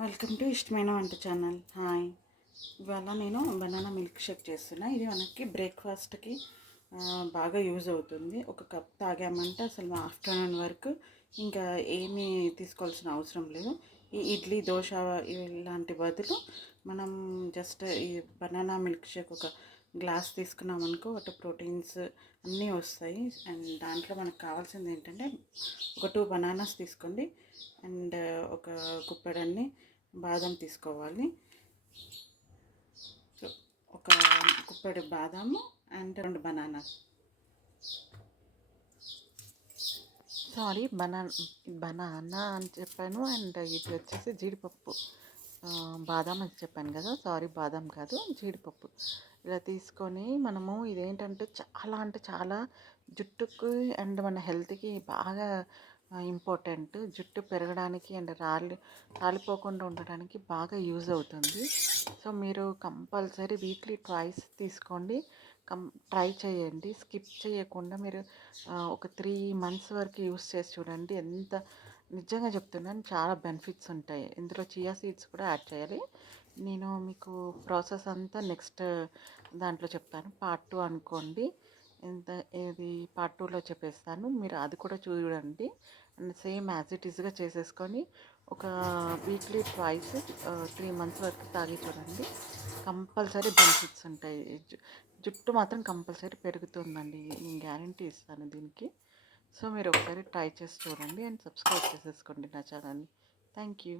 Welcome to ఇష్టమైన వంట channel. Hi, ఇవాళ నేను బనానా మిల్క్ షేక్ చేస్తున్నా. ఇది మనకి బ్రేక్ఫాస్ట్కి బాగా యూజ్ అవుతుంది. ఒక కప్ తాగామంటే అసలు ఆఫ్టర్నూన్ వరకు ఇంకా ఏమీ తీసుకోవాల్సిన అవసరం లేదు. ఈ ఇడ్లీ దోశ ఇలాంటి బదులు మనం జస్ట్ ఈ బనానా మిల్క్ షేక్ ఒక గ్లాస్ తీసుకున్నామనుకో వాటి ప్రోటీన్స్ అన్నీ వస్తాయి. అండ్ దాంట్లో మనకు కావాల్సింది ఏంటంటే ఒక 2 బనానాస్ తీసుకోండి. అండ్ ఒక గుప్పెడన్ని బాదం తీసుకోవాలి. సో ఒక గుప్పెడు బాదాము అండ్ 2 బనానాస్. సారీ, బనానా అని చెప్పాను. అండ్ ఇది వచ్చేసి జీడిపప్పు, బాదాం అని చెప్పాను కదా. సారీ, బాదాం కాదు, జీడిపప్పు. ఇలా తీసుకొని మనము ఇదేంటంటే చాలా అంటే చాలా జుట్టుకు అండ్ మన హెల్త్కి బాగా ఇంపార్టెంట్. జుట్టు పెరగడానికి అండ్ రాలిపోకుండా ఉండడానికి బాగా యూజ్ అవుతుంది. సో మీరు కంపల్సరీ వీక్లీ ట్వైస్ తీసుకోండి. ట్రై చేయండి, స్కిప్ చేయకుండా. మీరు ఒక 3 months వరకు యూస్ చేసి చూడండి. నిజంగా చెప్తున్నాను, చాలా బెనిఫిట్స్ ఉంటాయి. ఇందులో చియా సీడ్స్ కూడా యాడ్ చేయాలి. నేను మీకు ప్రాసెస్ అంతా నెక్స్ట్ దాంట్లో చెప్తాను. పార్ట్ 2 అనుకోండి. ఇది పార్ట్ 2లో చెప్పేస్తాను. మీరు అది కూడా చూడండి. అండ్ సేమ్ యాజ్ ఇట్ ఈస్గా చేసేసుకొని ఒక వీక్లీ ట్వైస్ 3 months వరకు తాగి చూడండి. కంపల్సరీ బెనిఫిట్స్ ఉంటాయి. జుట్టు మాత్రం కంపల్సరీ పెరుగుతుందండి, నేను గ్యారంటీ ఇస్తాను దీనికి. సో మీరు ఒకసారి ట్రై చేసి చూడండి అండ్ సబ్స్క్రైబ్ చేసేసుకోండి నా ఛానల్ని. Thank you.